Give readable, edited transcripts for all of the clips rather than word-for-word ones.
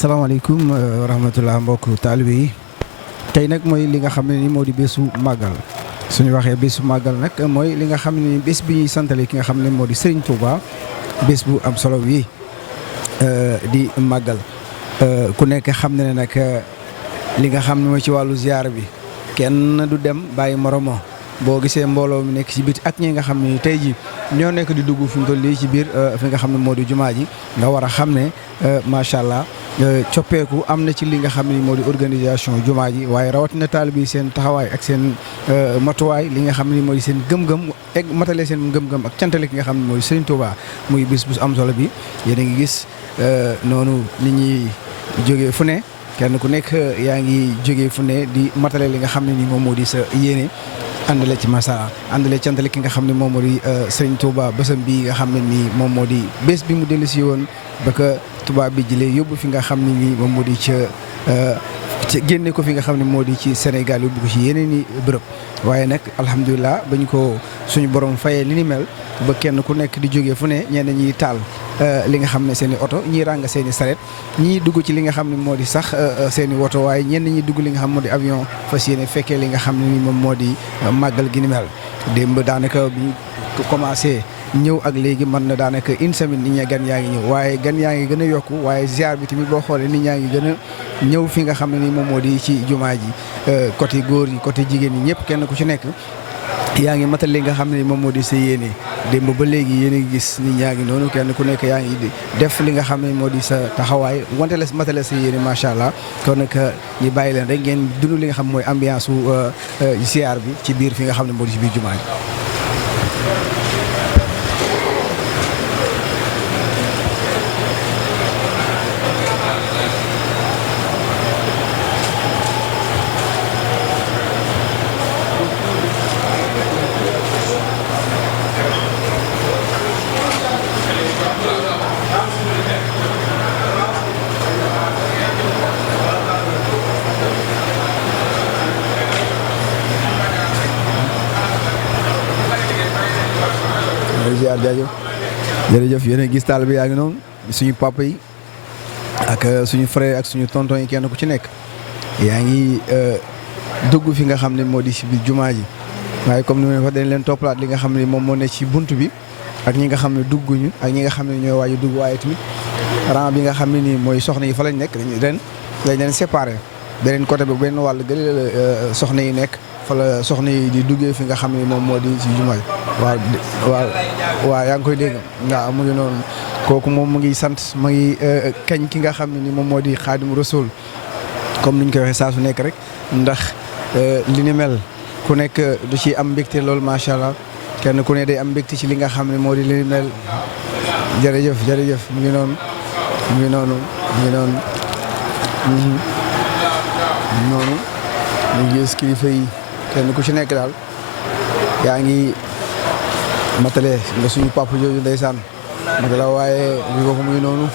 asalaamaaleykum wa rahmatulah mbokk taalibe yi tey nag mooy li nga xam ne ni moo di bésu màggal suñu waxee bésu màggal nag mooy li nga xam ne ni bés bi ñuy santale ki nga xam ne moo di Serigne Touba bés bu am solo wi di màggal ku nekk xam ne nag li nga xam ne mooy ci wàllu ziar bi kenn du dem bàyyi moromo boo gisee mbooloo mi nekk ci biti ak ñi nga xam ne tey ji ñoo nekk di dugg fi mu toll nii ci biir fi nga xam ne moo di jumaa ji nga war a xam ne macha allah coppeeku am na ci li nga xam ne moo di organisation jumaa ji waaye rawatina taalibe yi seen taxawaay ak seen matuwaay li nga xam ne moo di seen gëm-gëm egg matale seen gëm-gëm ak cantale ki nga xam ne mooy Serigne Touba muy bis bu am solo bi yéen a ngi gis noonu nit ñi jógee fu ne kenn ku nekk yaa ngi jógee fu ne di matale li nga xam ne ni moom moo di sa yéene. àndale ci masala àndale cantale ki nga xam ne moom moo di Serigne Touba bésam bi nga xam ne nii moom moo di bés bi mu dellu si woon ba ka tubaab bi jëlee yóbbu fi nga xam ne nii moom moo di ca génne ko fi nga xam ne moo di ci Sénégal yóbbu ko ci yeneen i bërëb waaye nag alhamdulilah bañ ko suñu borom fayee li ni mel ba kenn ku nekk di jógee fu ne ñenn ñiy taal li nga xam ne seen i oto ñii ràng seen i saret ñii dugg ci li nga xam ne moo di sax seen i woto waaye ñenn ñi dugg li nga xam moo di avion fas yéene fekkee li nga xam ne ni moom moo di màggal gi ni mel démb daanaka bi ñu commencé ñëw ak léegi mën na daanaka une semaine nit ñi gan yaa ngi ñëw waaye gan yaa ngi gën a yokku waaye ziar bi tamit boo xoolee nit ñaa ngi gën a ñëw fi nga xam ne ni moom moo di ci jumaa ji côté góor yi côté jigéen ñi ñëpp kenn ku ci nekk yaa ngi matal li nga xam ne moom moo di sa yéene démb ba léegi yéen a ngi gis nit ñaa ngi noonu kenn ku nekk yaa ngi def li nga xam ne moo di sa taxawaay wante la matale sa yéene macha allah kon nag ñu bàyyi leen rek ngeen dund li nga xam mooy ambiance su ziar bi ci biir fi nga xam ne moo di ci biir jumaa ji. jërëjëf yéen a gis taal bi yaa ngi noonu suñu papa yi ak suñu frère ak suñu tonton yi kenn ku ci nekk yaa ngi dugg fi nga xam ne moo di si biir jumaa ji waaye comme ni ma wax dañ leen toppalaat li nga xam ne moom moo ne ci bunt bi ak ñi nga xam ne dugguñu ak ñi nga xam ne ñooy waaju dugg waaye tamit rang bi nga xam ne nii mooy soxna yi fa lañ nekk dañ leen séparé beneen côté bi benn wàll gën la soxna yi nekk fa la soxna yi di duggee fi nga xam ne moom moo di ci jumaa ji waaw yaa ngi koy dégg waaw mu ngi noonu kooku moom mu ngi sant mu ngi kañ ki nga xam ne ni moom moo di Xaadimu Rasuul comme ni ñu koy waxee saa su nekk rek ndax li ni mel ku nekk du ci am mbégte loolu macha allah kenn ku ne day am mbégte ci li nga xam ne moo di li ni mel jërëjëf mu ngi noonu mu ngi noonu mu ngi noonu noonu ñu gis kilifa yi kenn ku ci nekk daal yaa ngi matale nga suñu papa jooju ndeysaan matala waaye bi ko muy noonu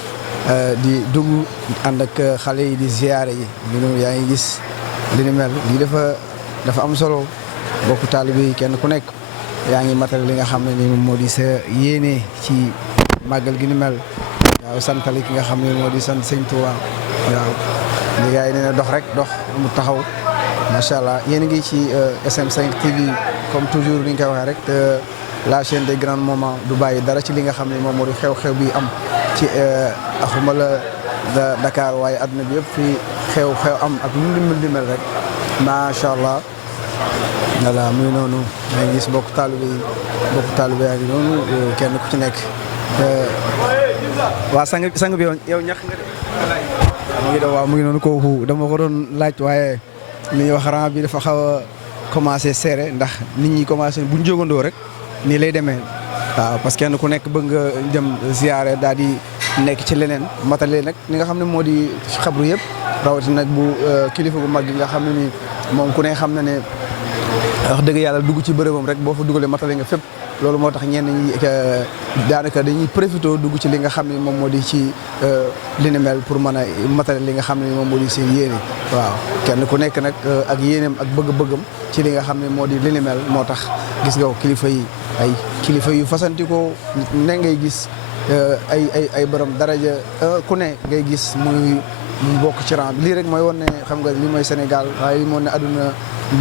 di dugg ànd ak xale yi di ziyaare yi ñu noonu yaa ngi gis li ni mel lii dafa am solo bokku taalibe yi kenn ku nekk yaa ngi matale li nga xam ne ni moom moo di sa yéene ci màggal gi ni mel waaw santale ki nga xam ne moo di sant Sëñ Tuubaa waaw li gars yi nee na dox rek dox mu taxaw macha allah yéen a ngi ci SM5 TV comme toujours ni ñu koy waxee rek la chaîne des grands moments du bàyyi dara ci li nga xam ne moom moo di xew-xew bi am ci axuma la Dakar waaye àdduna bi yëpp fii xew-xew am ak lu mu di mel rek macha allah voilà muy noonu maa ngi gis bokk taalibe yaa ngi noonu kenn ku ci nekk. waa sang bi yow ñax nga de. waaw mu ngi noonu kooku dama ko doon laaj waaye li ñuy wax rang bi dafa xaw a commencé serré ndax nit ñi commencé bu ñu jógandoo rek. nii lay demee waaw parce que kenn ku nekk bëgg nga dem ziyaare daal di nekk ci leneen matale nag li nga xam ne moo di xabru yëpp rawatina nag bu kilifa gu mag gi nga xam ne ni moom ku ne xam na ne wax dëgg yàlla dugg ci bërëbam rek boo fa dugalee matale nga fépp loolu moo tax ñenn ñi daanaka dañuy profité dugg ci li nga xam ne moom moo di ci li ni mel pour mën a matale li nga xam ne moom moo di seen yéene waaw kenn ku nekk nag ak yéeneem ak bëgg-bëggam ci li nga xam ne moo di li ni mel moo tax gis nga kilifa yi ay kilifa yu fasantikoo ne ngay gis ay borom daraja ku ne ngay gis muy mu bokk ci rang bi lii rek mooy wan ne xam nga li mooy Sénégal waaye li moo ne àdduna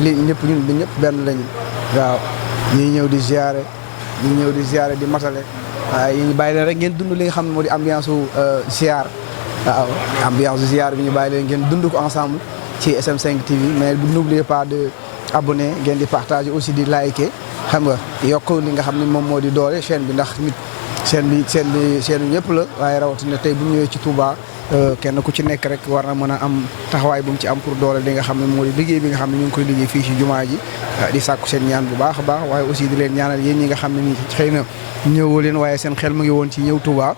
li ñëpp ñun bi ñëpp benn lañu waaw ñii ñëw di ziare di matale waaye ñu bàyyi leen rek ngeen dund li nga xam ne moo di ambiance u ziar waaw ambiance ziar bi ñu bàyyi leen ngeen dund ko ensemble ci SM5 TV mais n'oubliez pas de abonner ngeen di partager aussi di liker xam nga yokk li nga xam ne moom moo di doole chaîne bi ndax nit chaîne ñëpp la waaye rawatina tey bu ñëwee ci Touba kenn ku ci nekk rek war na mën a am taxawaay bu mu ci am pour doole li nga xam ne moo di liggéey bi nga xam ne ñu ngi koy liggéey fii ci jumaa ji di sàkku seen ñaan bu baax a baax waaye aussi di leen ñaanal yéen ñi nga xam ne nii xëy na ñëwoo leen waaye seen xel mu ngi woon ci ñëw Touba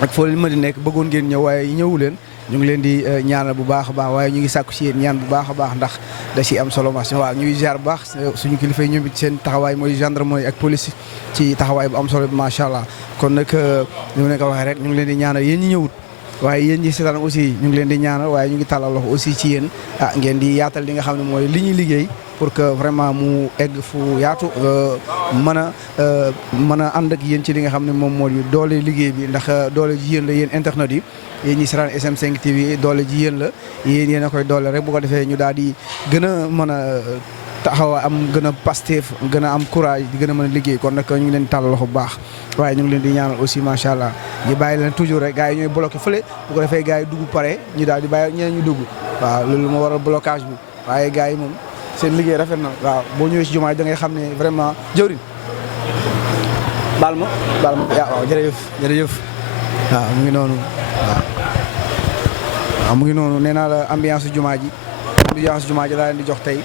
ak foo leen mën di nekk bëggoon ngeen ñëw waaye ñëwu leen ñu ngi leen di ñaanal bu baax a baax waaye ñu ngi sàkku ci yéen ñaan bu baax a baax ndax da ciy am solo mas waaw ñuy ziar bu baax suñu kilifa yi ñoom it seen taxawaay mooy gendarmerie ak police ci taxawaay bu am solo bi macha allah kon nag ñu ne ko waxee rek ñu ngi leen di ñaanal yéen ñi ñëwut waaye yéen ñi seetaan aussi ñu ngi leen di ñaanal waaye ñu ngi tàllal loxo aussi ci yéen ngeen di yaatal li nga xam ne mooy li ñuy liggéey pour que vraiment mu egg fu yaatu mën a ànd ak yéen ci li nga xam ne moom moo di doole liggéey bi ndax doole ji yéen la yéen internet yi yéen ñi seetaan SM5 TV doole ji yéen la yéen a koy doole rek bu ko defee ñu daal di gën a mën a taxaw am gën a Pastef gën a am courage di gën a mën a liggéey kon nag ñu ngi leen di tàllal loxo bu baax waaye ñu ngi leen di ñaanal aussi macha allah ñu bàyyi leen toujours rek gars yi ñooy bloqué fële bu ko defee gars yi dugg pare ñu daal di bàyyi ñeneen ñu dugg waaw loolu moo waral blocage bi waaye gars yi moom seen liggéey rafet na waaw boo ñëwee ci jumaa da ngay xam ne vraiment jëwriñ baal ma waaw jërëjëf waaw mu ngi noonu waaw mu ngi noonu nee naa la ambiance jumaa ji laa leen di jox tey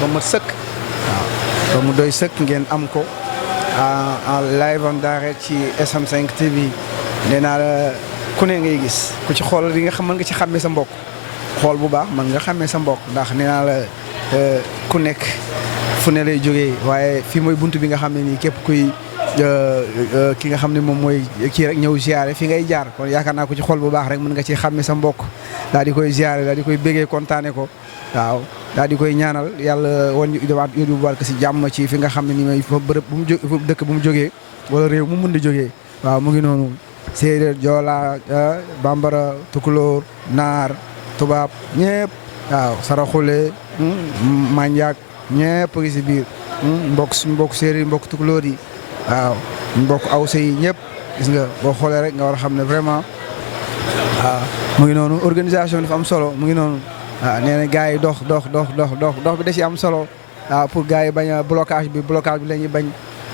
ba mu sëkk waaw ba mu doy sëkk ngeen am ko en live en direct ci SM5 TV nee naa la ku ne ngay gis ku ci xool li nga xam mën nga ci xàmmee sa mbokk xool bu baax mën nga xàmmee sa mbokk ndax nee naa la ku nekk fu ne lay jógee waaye fii mooy buntu bi nga xam ne nii képp kuy ki nga xam ne moom mooy kii rek ñëw ziare fi ngay jaar kon yaakaar naa ko ci xool bu baax rek mën nga ci xàmmee sa mbokk daal di koy ziare daal di koy bégee kontaane ko waaw daal di koy ñaanal yàlla wan ñu yóbbu barke si jàmm ci fi nga xam ne ni mooy fa bërëb bu mu jóg dëkk bu mu jógee wala réew mu mun di jógee waaw mu ngi noonu séeréer joola bambara tukulóor naar tubaab ñëpp waaw saraxule manjaak ñëpp ngi si biir suñu mbokk séeréer mbokk tukulóor yi waaw mbokk awsa yi ñëpp gis nga boo xoolee rek nga war a xam ne vraiment waaw mu ngi noonu organisation dafa am solo mu ngi noonu waaw nee na gars yi dox bi da ci am solo waaw pour gars yi bañ a blocage bi la ñuy bañ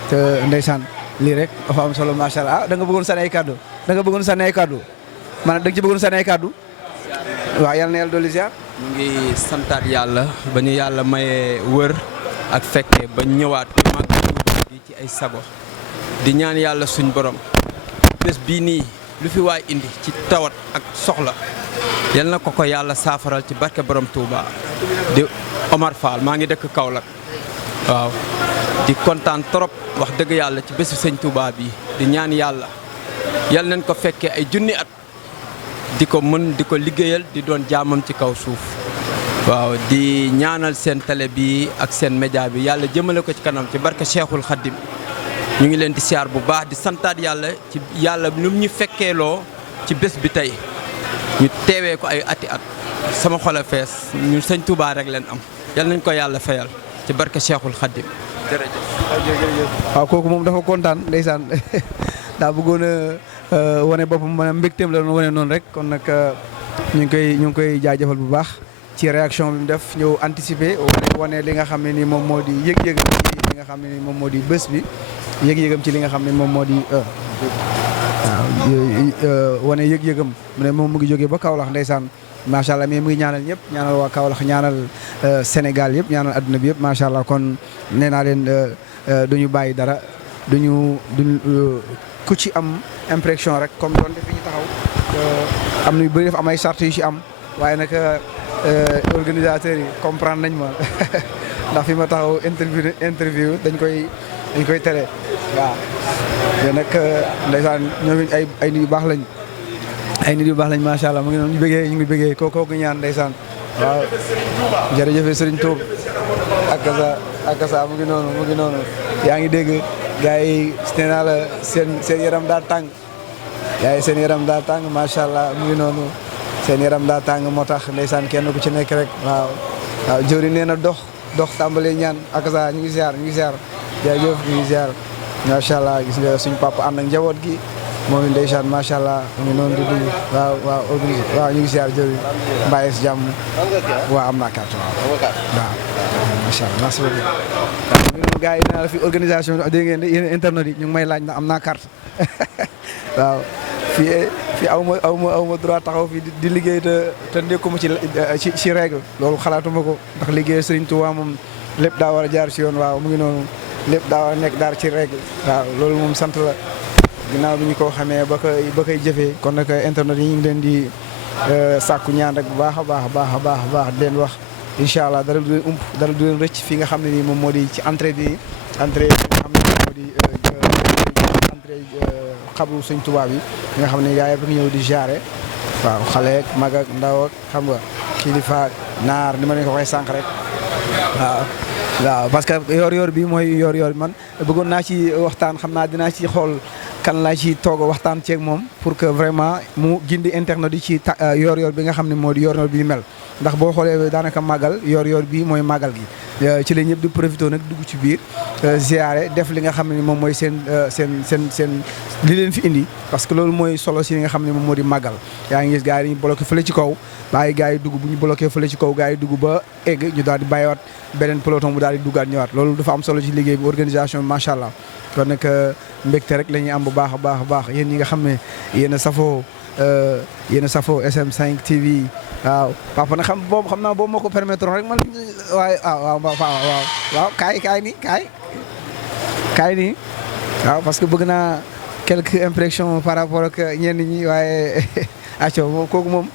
te ndeysaan lii rek dafa am solo macha allah da nga bëggoon sànni ay kaddu maanaam da nga ci bëggoon sànni ay kaddu waaw yal na yàlla dolli ziar. ñu ngi santaat yàlla ba ñu yàlla mayee wër ak fekkee ba ñëwaat ko màggal gi ci ay sago di ñaan yàlla suñ borom bés bii nii lu fi waay indi ci tawat ak soxla yal na ko yàlla saafaral ci barke borom Touba di Omar Fall maa ngi dëkk Kaolack waaw di kontaan trop wax dëgg yàlla ci bésu sëñ Touba bi di ñaan yàlla yal nañ ko fekkee ay junni at di ko mën di ko liggéeyal di doon jaamam ci kaw suuf waaw di ñaanal seen télé bi ak seen média bi yàlla jëmale ko ci kanam ci barke Cheikhul Khadim ñu ngi leen di siyaar bu baax di santaat yàlla ci yàlla lu ñu fekkeeloo ci bés bi tey ñu teewee ko ay ati at sama xol a fees ñu sëñ Touba rek leen am yal nañ ko yàlla fayal ci barke Cheikhul Khadim jërëjëf. waaw kooku moom dafa kontaan ndeysaan daa bëggoon a wane boppam maanaam mbégteem la doon wane noonu rek kon nag ñu ngi koy jaajëfal bu baax ci réaction bi mu def ñëw anticiper wane li nga xam ne ni moom moo di yëg-yëgam ci li nga xam ne ni moom moo di bés bi yëg-yëgam ci li nga xam ne moom moo di waaw wane yëg-yëgam mu ne moom mu ngi jógee ba Kaolack ndeysaan macha allah mais mu ngi ñaanal ñëpp ñaanal waa Kaolack ñaanal Sénégal yëpp ñaanal adduna bi yëpp macha allah kon nee naa leen duñu bàyyi dara duñu ku ci am impression rek comme doon fi ñu taxaw am na yu bëri dafa am ay sart yu ci am waaye nag organisateurs yi comprendre nañ ma ndax fi ma taxaw interview dañ koy tere waaw mais nag ndeysaan ñoom ay nit yu baax lañ macha allah mu ngi noonu ñu ngi bëggee kooku ñaan ndeysaan waaw jërëjëf Serigne Touba ak sa mu ngi noonu yaa ngi dégg gars yi nee naa la seen yaram daal tàng gars yi seen yaram daal tàng macha allah mu ngi noonu seen yaram daa tàng moo tax ndeysaan kenn ku ci nekk rek waaw jëwri nee na dox tàmbalee ñaan ak sa ñu ngi ziar jaajëf ñu ngi ziar macha allah gis nga suñ papa ànd ak njaboot gi moom ndeysaan macha allah mu ngi noonu di dund waaw ñu ngi ziar jëwri mbàyyi si jàmm waaw am naa carte waaw macha allah merci beaucoup waaw ñu noonu gars yi nee la fi organisation dégg ngeen de yéen internet yi ñu ngi may laaj ndax am naa carte waaw fii aw ma droit taxaw fii di liggéey te nekkuma ci règle loolu xalaatuma ko ndax liggéey Serigne Touba moom lépp daa war a jaar ci yoon waaw mu ngi noonu lépp daa war a nekk daar ci règle waaw loolu moom sant la ginnaaw bi ñu ko xamee ba koy jëfee kon nag internet yi ñu ngi leen di sàkku ñaan rek bu baax a baax di leen wax incha allah dara du leen dara du leen rëcc fi nga xam ne nii moom moo di ci entrée bi nga xam ne moo di entrée xabru Sëñ Tuubaa bi nga xam ne gaa yi ñëw di jaare waaw xale ak mag ak ndaw ak xam nga kilifa naar ni ma leen ko waxee sànq rek waaw parce que yor bi mooy yor man bëggoon naa ci waxtaan xam naa dinaa ci xool kan laa ci toog waxtaan ceeg moom pour que vraiment mu gindi internet yi ci yor bi nga xam ne moo di yor bi mel ndax boo xoolee daanaka màggal yor bi mooy màggal gi ci la ñëpp di profité nag dugg ci biir ziare def li nga xam ne moom mooy seen li leen fi indi parce que loolu mooy solo si li nga xam ne moom moo di màggal yaa ngi gis gars yi dañuy bloqué fële ci kaw bàyyi gars yi dugg bu ñu bloqué fële ci kaw gars yi dugg ba egg ñu daal di bàyyiwaat beneen peloton bu daal di duggaat ñëwaat loolu dafa am solo ci liggéey bi organisation bi macha allah kon nag mbégte rek la ñuy am bu baax a baax yéen ñi nga xam ne yéen a safoo SM5 TV waaw papa nag xam naa boobu moo ko permettre rek man waaye waaw kaay nii waaw parce que bëgg naa quelques impressions par rapport ak ñenn ñi waaye acco moom kooku moom